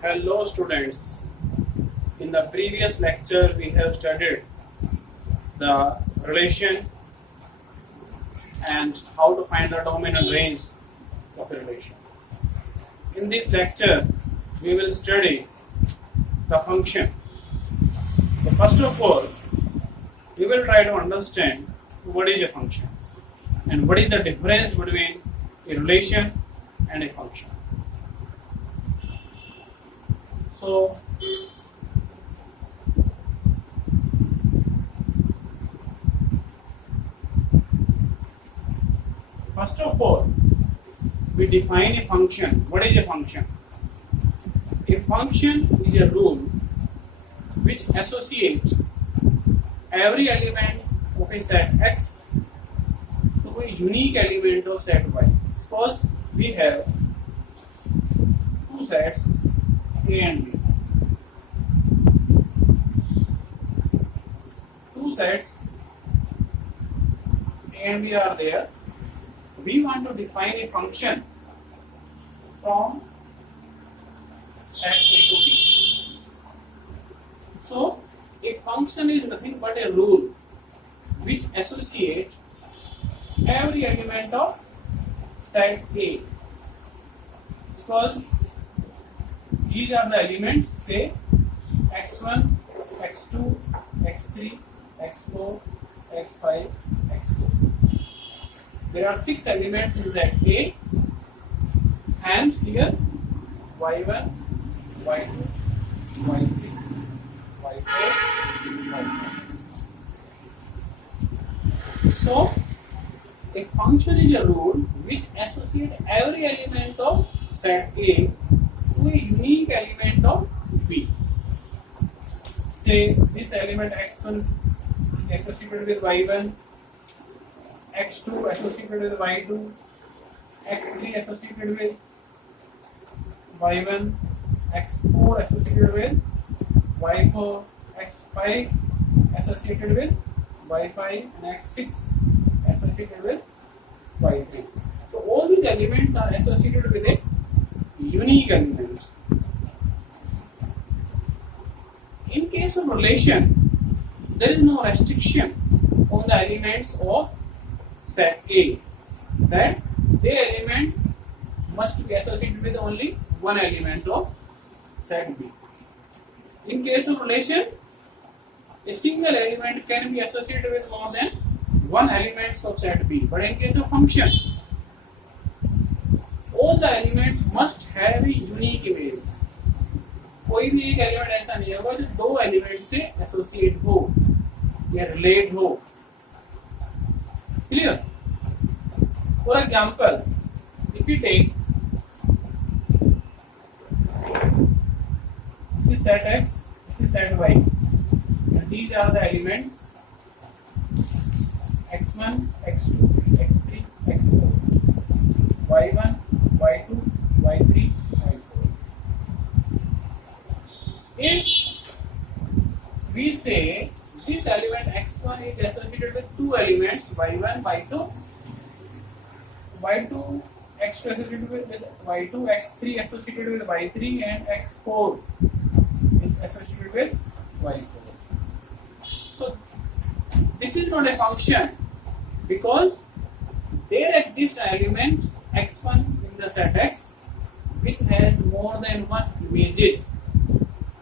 Hello students. In the previous lecture we have studied the relation and how to find the domain and range of a relation. In this lecture we will study the function. So first of all we will try to understand what is a function and what is the difference between a relation and a function. So first of all, we define a function. What is a function? A function is a rule which associates every element of a set X to a unique element of set Y. Suppose we have two sets A and B. Two sets A and B are there. We want to define a function from set A to B. So, a function is nothing but a rule which associates every element of set A. Suppose these are the elements, say x1, x2, x3, x4, x5, x6. There are 6 elements in set A, and here y1, y2, y3, y4, y5. So, a function is a rule which associates every element of set A to a unique element of B. Say this element x1 is associated with y1, x2 associated with y2, x3 associated with y1, x4 associated with y4, x5 associated with y5, and x6 associated with y3. So all these elements are associated with a unique element. In case of relation, there is no restriction on the elements of set A, that their element must be associated with only one element of set B. In case of relation, a single element can be associated with more than one element of set B. But in case of function, all the elements must have a unique image. कोई भी एक element ऐसा नहीं होगा जो दो element से associate हो या रिलेट हो. Clear? For example, if you take this is set X, this is set Y, and these are the elements x1, x2, x3, x4, y1, y2, y3, y4. If we say this element x1 is associated with two elements y1, y2, y2, x2 associated with y2, x3 associated with y3, and x4 is associated with y4. So this is not a function because there exists an element x1 in the set X which has more than one images,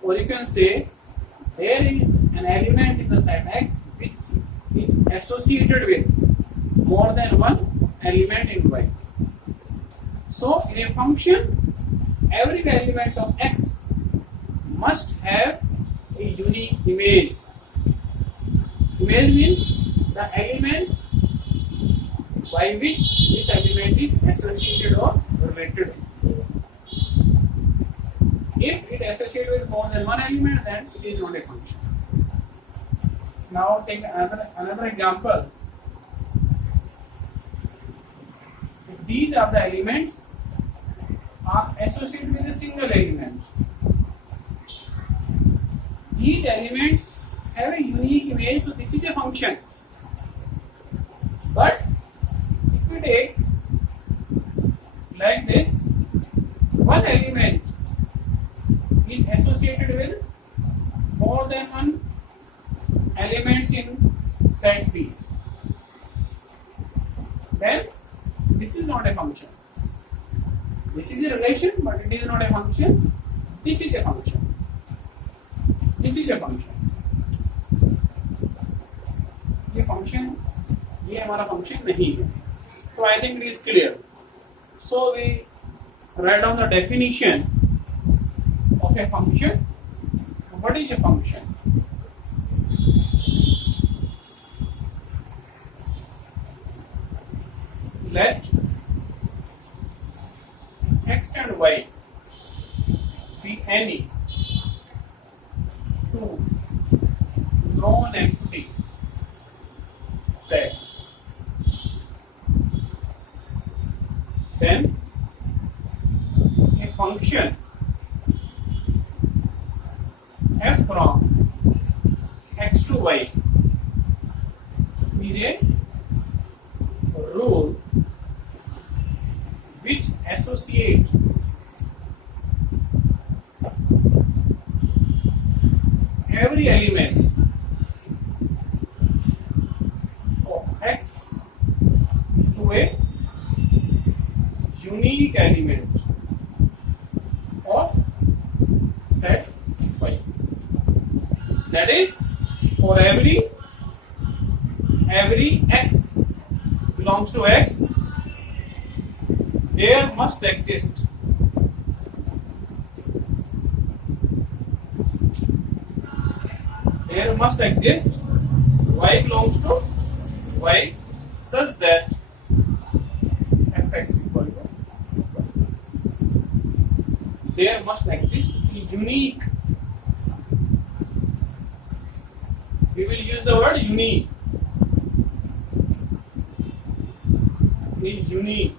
or you can say there is an element in the set X which is associated with more than one element in Y. So in a function, every element of X must have a unique image. Image means the element by which this element is associated or related. If it is associated with more than one element, then it is not a function. Now take another example. If these are the elements are associated with a single element, these elements have a unique image, so this is a function. But if we take like this, one element than one elements in set B, then this is not a function. This is a relation, but it is not a function. This is a function. This is a function. ये function, ये हमारा function नहीं है. So I think it is clear. So we write down the definition of a function. What is a function? Let x and y be any two non-empty sets, then a function f from x to y is a rule which associate every element of x to a unique element of set y. That is, for every x belongs to x, there must exist y belongs to y such that fx equal to there must exist a unique. We will use the word unique. Is unique.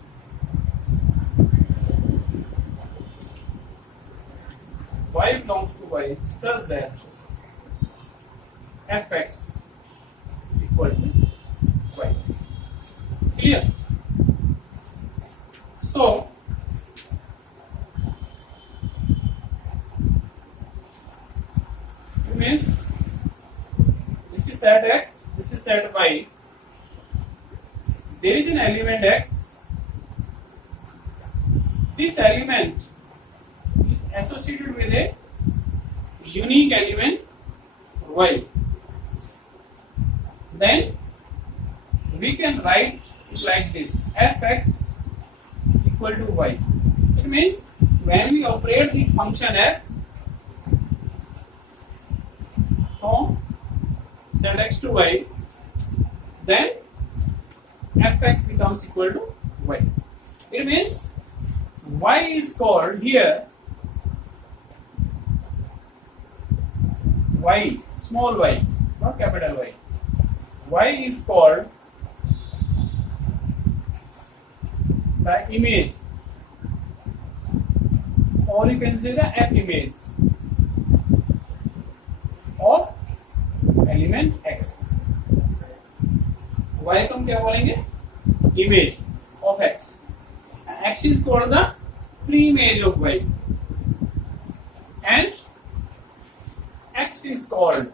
Y belongs to y such that fx equal to y. Clear? So it means this is set x, this is set y. There is an element x. This element is associated with a unique element y. Then we can write it like this: fx equal to y. It means when we operate this function f from set x to y, then fx becomes equal to y. It means y is called here y, small y, not capital Y. Y is called the image, or you can say the f image of element x. Y को हम क्या बोलेंगे? Image of x. X is called the pre-image of y, and x is called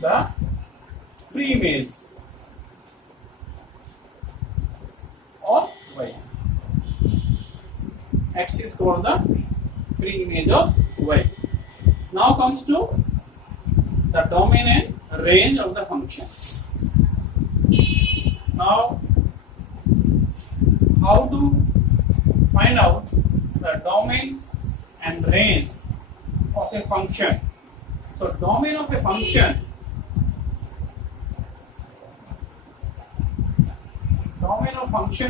the pre-image of y. X is called the pre-image of y. Now comes to the domain and range of the function. Now, how to find out the domain and range of a function? So, domain of a function,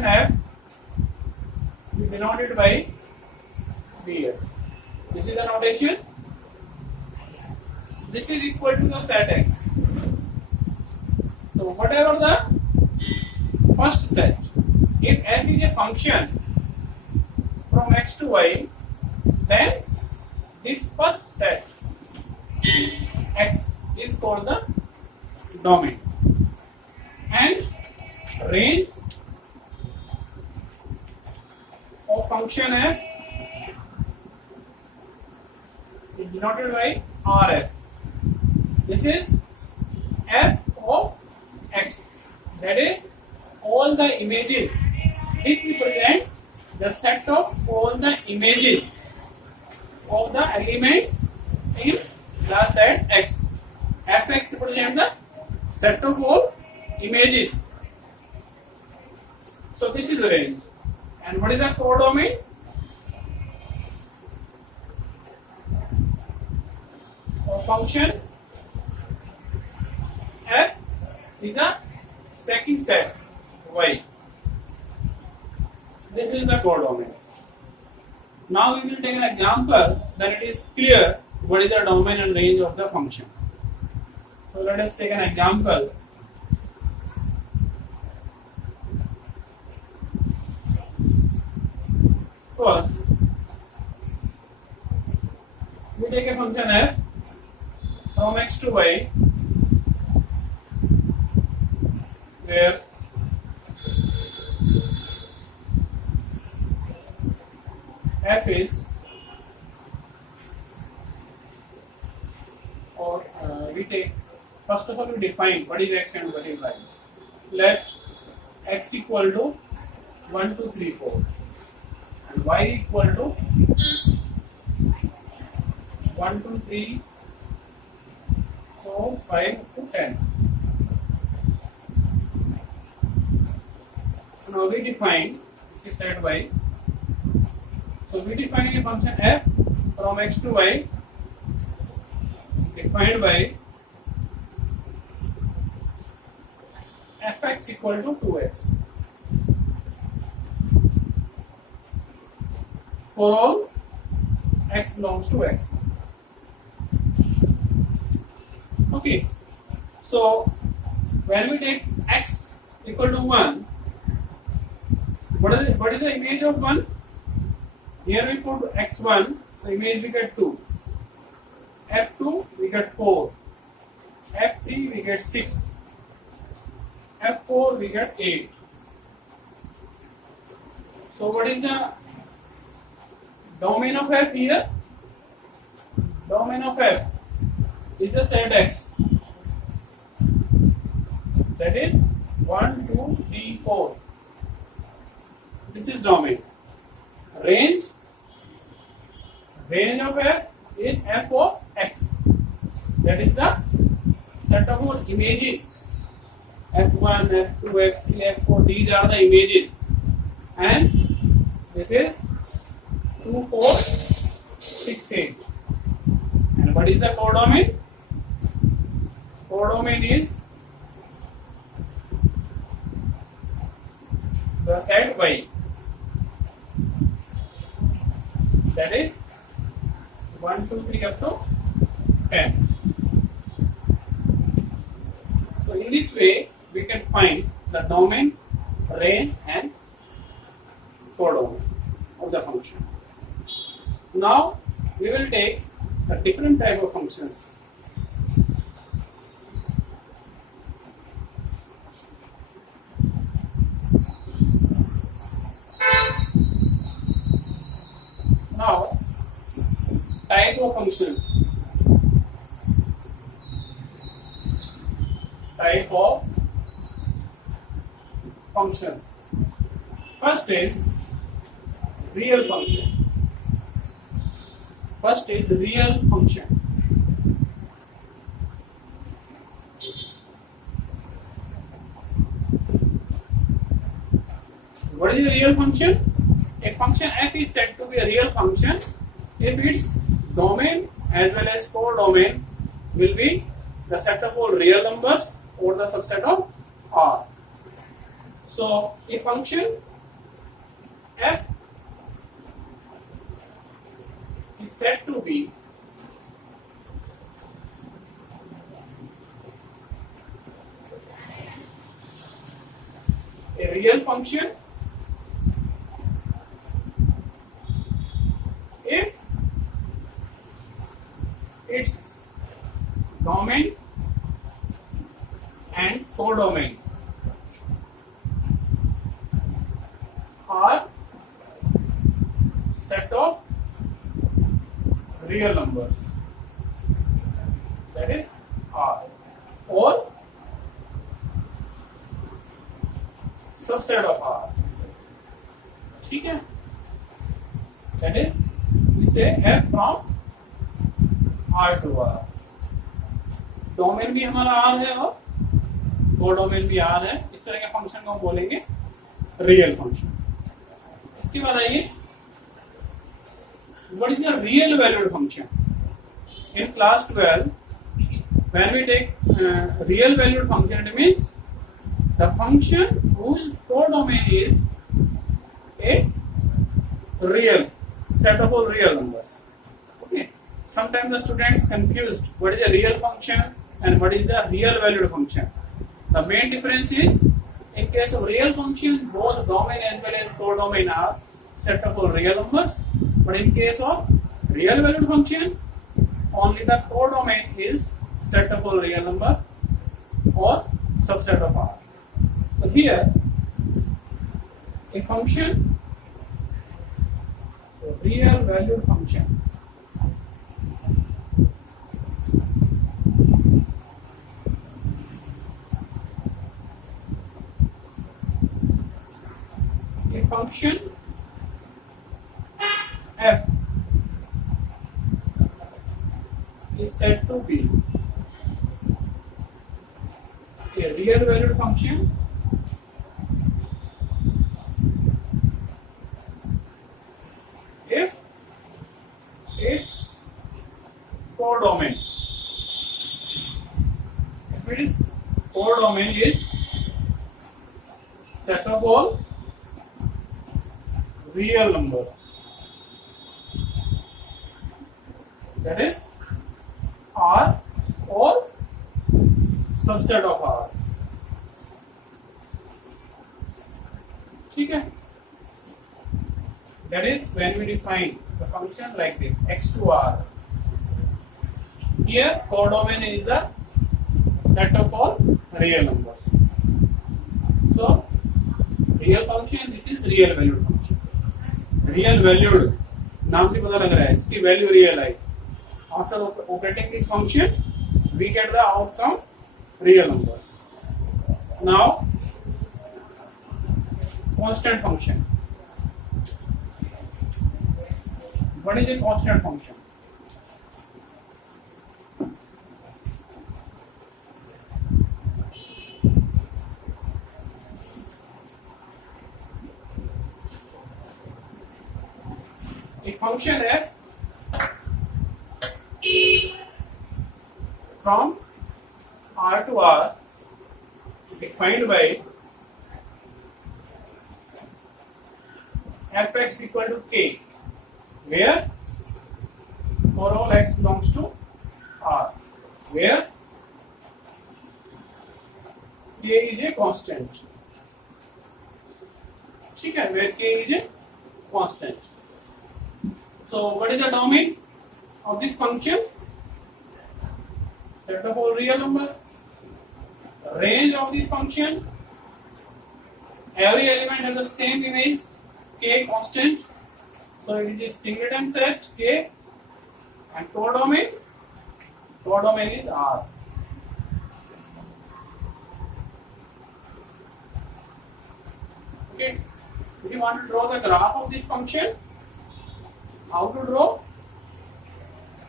f, we denote it by here. This is the notation. This is equal to the set x. So whatever the first set, if f is a function from x to y, then this first set x is called the domain, and range of function f is denoted by Rf. This is f of x. That is all the images. This represents the set of all the images of the elements in the set X. Fx represents the set of all images. So this is the range. And what is the codomain? Of function f is the second set y. This is the codomain. Now we will take an example, then it is clear what is the domain and range of the function. So let us take an example. Suppose we take a function f from x to y, where f is, or we take, first of all we define what is x and what is y. Let x equal to 1, 2, 3, 4 and y equal to 1, 2, 3, 4, 5 to 10. So now we define this set y. So we define a function f from x to y defined by fx equal to 2x for all x belongs to x. Okay, so when we take x equal to 1, what is the image of 1? Here we put x1, so image we get 2. f2 we get 4. f3 we get 6. f4 we get 8. So what is the domain of f here? Domain of f is the set x. That is 1, 2, 3, 4. This is domain. Range of f is f of x. That is the set of all images. f1, f2, f3, f4. These are the images. And this is 2, 4, 6, 8. And what is the codomain? Codomain is the set y. That is 1, 2, 3 up to 10. So in this way we can find the domain, range and codomain of the function. Now we will take a different type of functions. Now, type of functions. Type of functions. First is real function. First is real function. What is a real function? A function f is said to be a real function if its domain as well as codomain will be the set of all real numbers or the subset of R. So a function f is said to be a real function if its domain and codomain are set of real numbers, that is R. Subset of R. ठीक है, that is we say f from R to R. Domain भी हमारा R है और codomain भी R है. इस तरह के फंक्शन को हम बोलेंगे रियल फंक्शन. इसके बाद आइए, what is the real valued function? In class 12, when we take real valued function, it means the function whose codomain is a real set of all real numbers. Okay. Sometimes the students confused what is a real function and what is the real valued function. The main difference is, in case of real function, both domain as well as codomain are set of all real numbers. But in case of real valued function, only the codomain is set of all real number or subset of R. So here, a function, a real valued function, a function f is said to be a real valued function if its codomain, is set of all real numbers, that is R or subset of R. ठीक है, that is when we define the function like this, x to R. Here codomain is the set of all real numbers. So real function, this is real valued function. Real valued नाम से पता लग रहा है इसकी value real है. After operating this function, we get the outcome real numbers. Now, constant function. What is a constant function? A function f from R to R defined by fx equal to k, where for all x belongs to R, where k is a constant. ठीक है, where k is a constant. So what is the domain of this function? Set of all real number. Range of this function, every element has the same image, k constant, so it is a singleton set k, and codomain is R. Okay, if you want to draw the graph of this function, how to draw?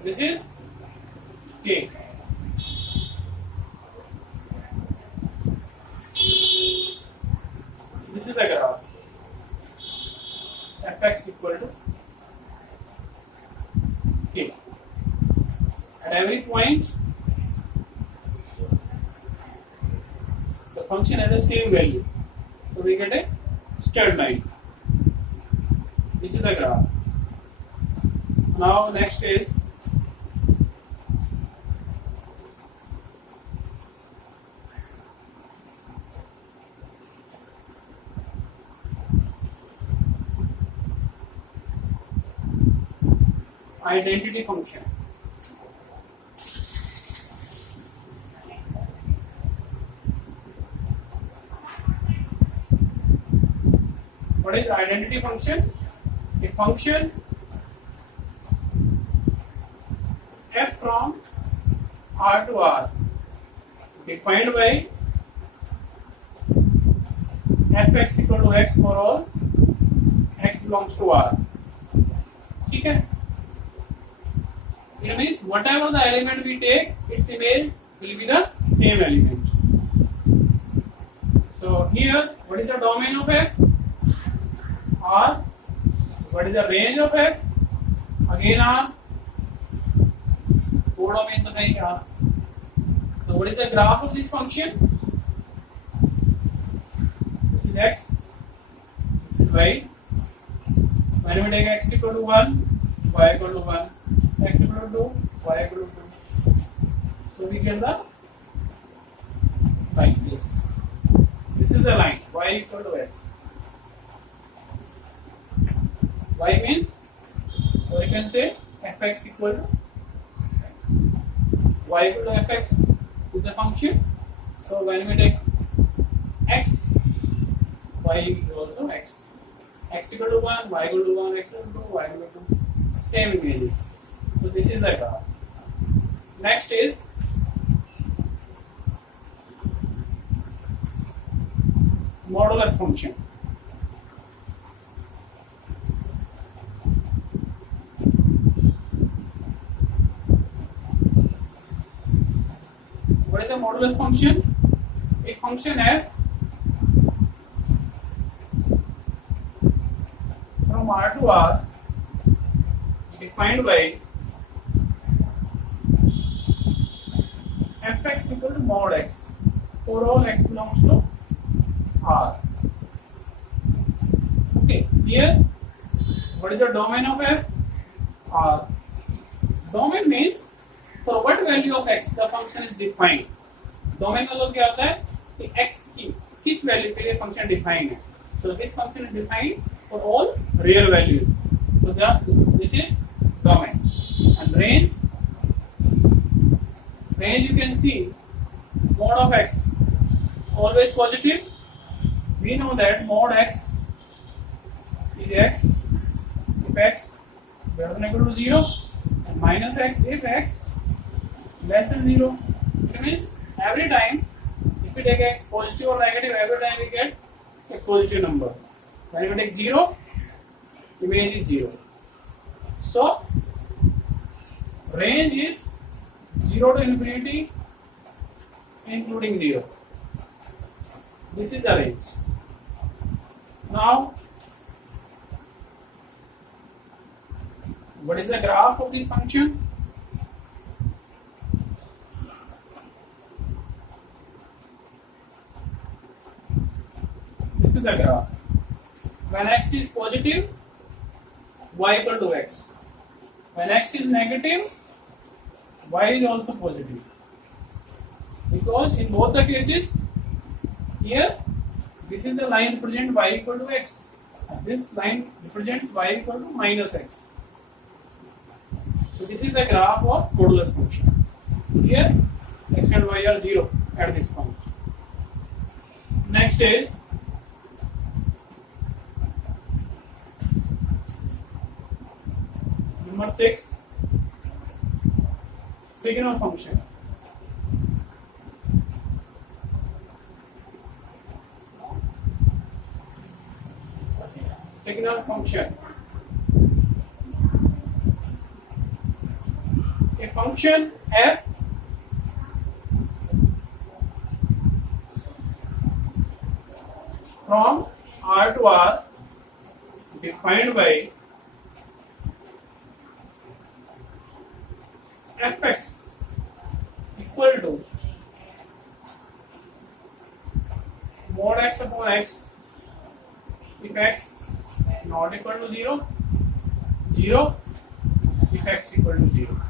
This is k. This is the graph. Fx equal to k. At every point, the function has the same value. So we get a straight line. This is the graph. Now next is identity function. What is identity function? A function f from R to R defined by fx equal to x for all x belongs to R. ठीक है? It means whatever the element we take, its image will be the same element. So here, what is the domain of F? R. What is the range of F? Again R. Codomain तो नहीं R. So what is the graph of this function? This is x. This is y. When we take x equal to 1, y equal to 1, x equal to 2, y equal to 2. So we get the like this. This is the line y equal to x. Y means, or you can say fx equal to x. Y equal to fx is the function. So when we take x, y is also x. X equal to 1, y equal to 1, x equal to 2, y equal to 2. Same images. So this is the graph. Next is modulus function. What is the modulus function? एक function है from R to R defined by fx equal to mod x for all x belongs to R. Okay, here what is the domain of F? R. Domain means for what value of x the function is defined. Domain मतलब क्या होता है कि x की किस value के लिए function define है. So this function is defined for all real values. So this is domain. And range you can see mod of x always positive. We know that mod x is x if x greater than or equal to 0 and minus x if x less than 0. It means every time if we take x positive or negative, every time we get a positive number. When we take 0, image is 0. So range is 0 to infinity including 0. This is the range. Now what is the graph of this function? This is the graph. When x is positive, y equal to x. When x is negative, y is also positive. Because in both the cases, here this is the line represent y equal to x. This line represents y equal to minus x. So this is the graph of modulus function. Here x and y are 0 at this point. Next is number 6, signal function. Signal function. A function f from R to R defined by fx equal to mod x upon x if x not equal to 0, 0 if x equal to 0.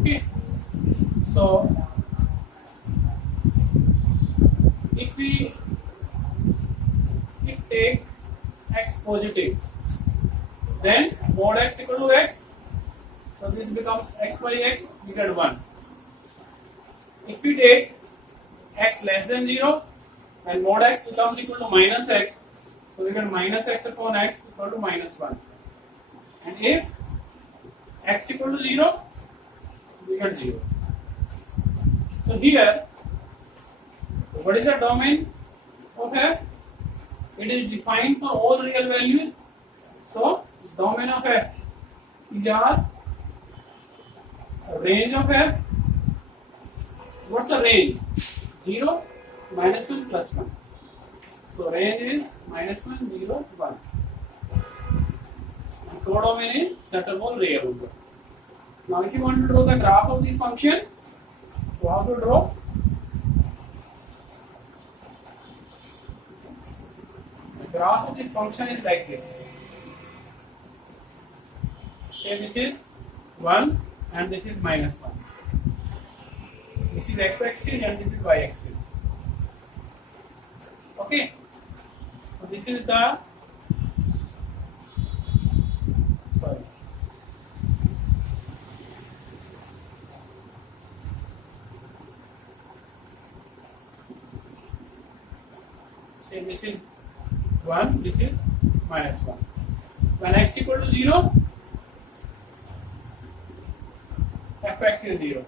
Okay, so if we take x positive, then mod x equal to x, so this becomes x by x, we get 1. If we take x less than 0, and mod x becomes equal to minus x, so we get minus x upon x equal to minus 1. And if x equal to 0, we get 0. So here, what is the domain? of f. It is defined for all real values. So domain of f is our range of f. What's the range? 0, -1, +1. So range is -1, 0, 1. And codomain is settable real number. Now if you want to draw the graph of this function, you have to draw the graph of this function is like this. Okay, this is 1 and this is -1. This is x-axis and this is y-axis. Okay, so this is the say this is 1, this is -1. When x equal to 0, f(x) is 0.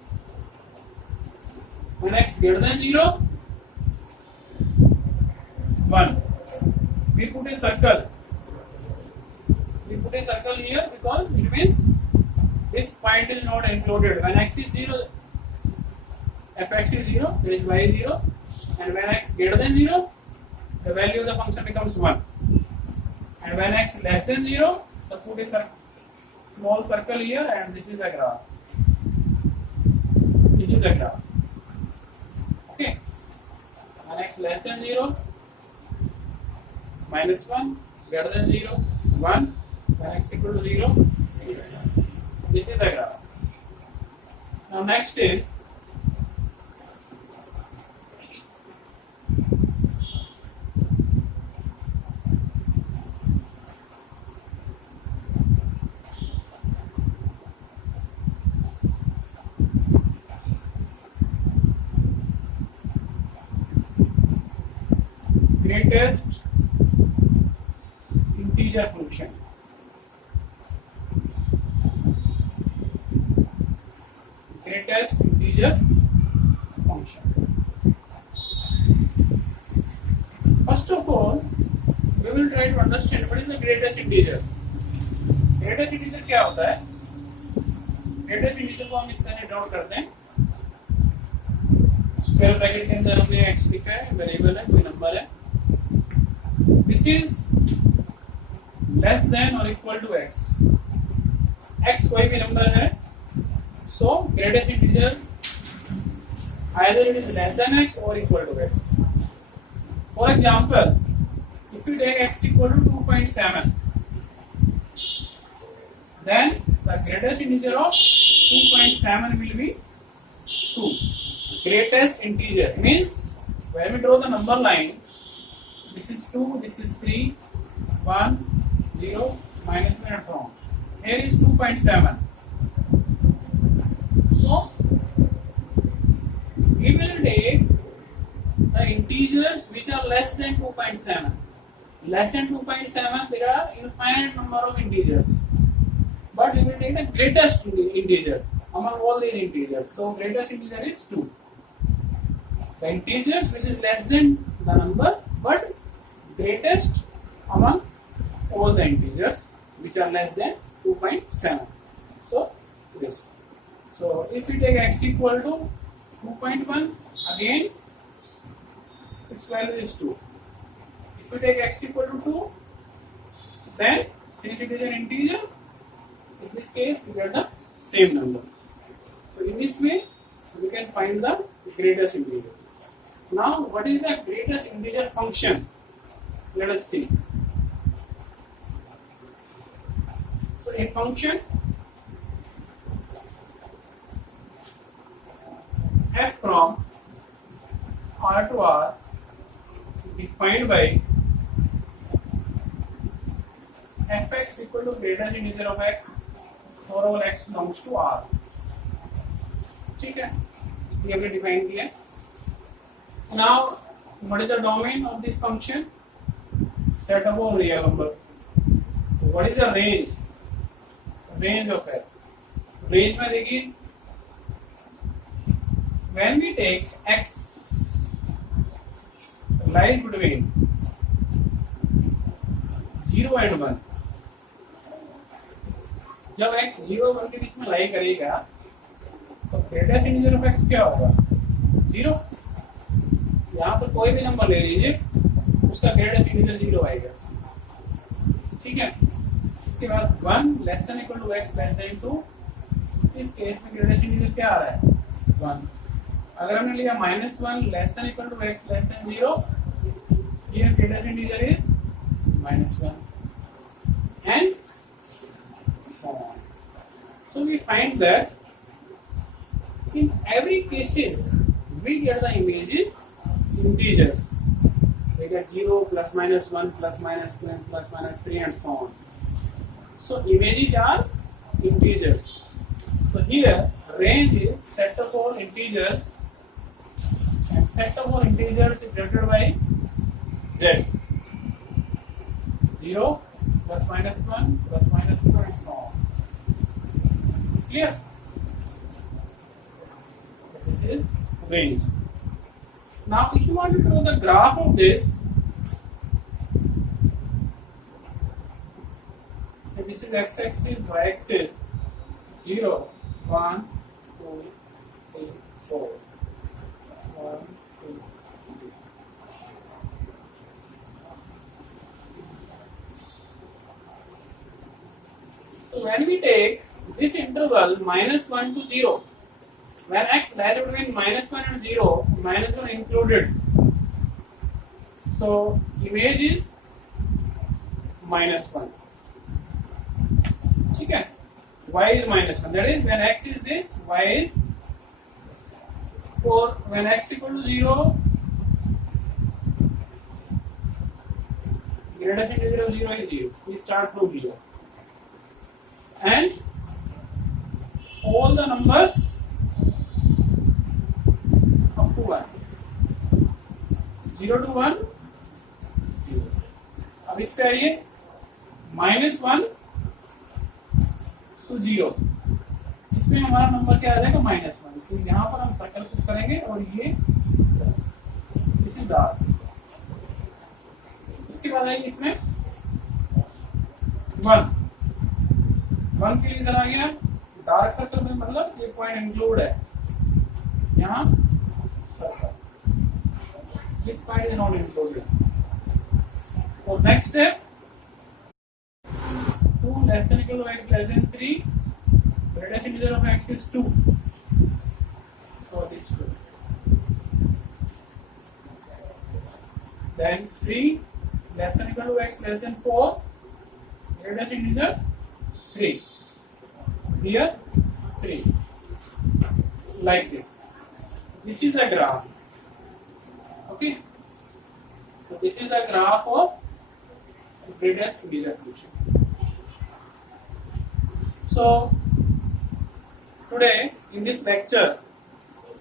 When x greater than 0, 1. We put a circle. We put a circle here because it means this point is not included. When x is 0, f(x) is 0, there is y is 0, and when x greater than 0, the value of the function becomes 1. And when x less than 0, so put a small circle here, and this is the graph. This is the graph. Okay. When x less than 0, -1, greater than 0, 1, when x equal to 0, this is the graph. Now next is greatest integer function. Greatest integer function. First of all, we will try to understand what is the greatest integer. Greatest integer क्या होता है? Greatest integer को हम इस तरह draw करते हैं. Square bracket के अंदर हमने x लिखा है, वेरिएबल है, कोई नंबर है. This is less than or equal to x. X कोई भी नंबर है, so greatest integer either it is less than x or equal to x. For example, if you take x equal to 2.7, then the greatest integer of 2.7 will be 2. Greatest integer means when we draw the number line, this is 2, this is 3, 1, 0, -1 and so on. Here is 2.7. So we will take the integers which are less than 2.7. Less than 2.7, there are infinite number of integers. But we will take the greatest integer among all these integers. So greatest integer is 2. The integers which is less than the number, but greatest among all the integers which are less than 2.7. So this. So if we take x equal to 2.1, again its value is 2. If we take x equal to 2, then since it is an integer, in this case we get the same number. So in this way we can find the greatest integer. Now what is the greatest integer function? Let us see. So a function f from R to R defined by fx equal to greatest integer of x for all x belongs to R. ठीक है, ये हमने define किया. Now what is the domain of this function? Set of all real number. What is the range? Range of f. Range में देखिए, when we take x lies between 0 and 1. जब x 0 और 1 के बीच में लाई करेगा तो ग्रेटेस्ट इंटीजर ऑफ x क्या होगा? 0. यहाँ पर कोई भी नंबर ले लीजिए, उसका ग्रेटेस्ट इंटीजर 0 आएगा. ठीक है. इसके बाद 1 less than equal to x less than 2. इस केस में ग्रेटेस्ट इंटीजर क्या आ रहा है? 1. अगर हमने लिया -1 less than equal to x less than 0, here greatest integer is -1 and so on. So we find that in every cases we get the images integers. We get 0 plus minus 1 plus minus 2 and plus minus 3 and so on. So images are integers. So here range is set of all integers, and set of all integers is denoted by z. 0 plus minus 1 plus minus 2 and so on. Clear? This is range. Now if you want to draw the graph of this, this is x-axis, y-axis, 0, 1, 2, 3, 4. 1, 2, 3. So when we take this interval -1 to 0, when x lies between -1 and 0, -1 included, so image is -1. ठीक है. Y is -1. That is when x is this, y is. Or when x equal to 0, greatest integer of 0 is 0. We start from 0. And all the numbers up to 1. 0 to 1, 0. अब इस पे आइए, -1 to 0. इसमें हमारा number क्या आ जाएगा? -1. इसलिए यहाँ पर हम सर्कल पुट करेंगे और ये इस तरह, इसे डार्क. इसके बाद आएगी इसमें 1 के लिए इधर आ गया डार्क सर्कल में, मतलब ये पॉइंट इंक्लूड है यहाँ circle. This part is not included. So next step, 2 less than equal to x less than 3. Greatest integer of x is 2. So this 2. Then 3 less than equal to x less than 4. Greatest integer 3. Here 3. Like this. This is the graph. Okay. So this is the graph of greatest integer function. So today in this lecture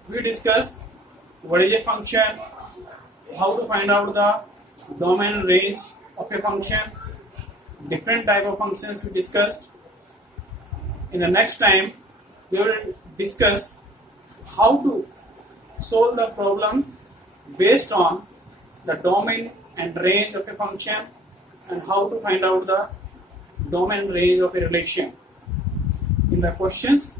we discuss what is a function, how to find out the domain and range of a function, different type of functions we discussed. In the next time we will discuss how to solve the problems based on the domain and range of a function, and how to find out the domain range of a relation. In the questions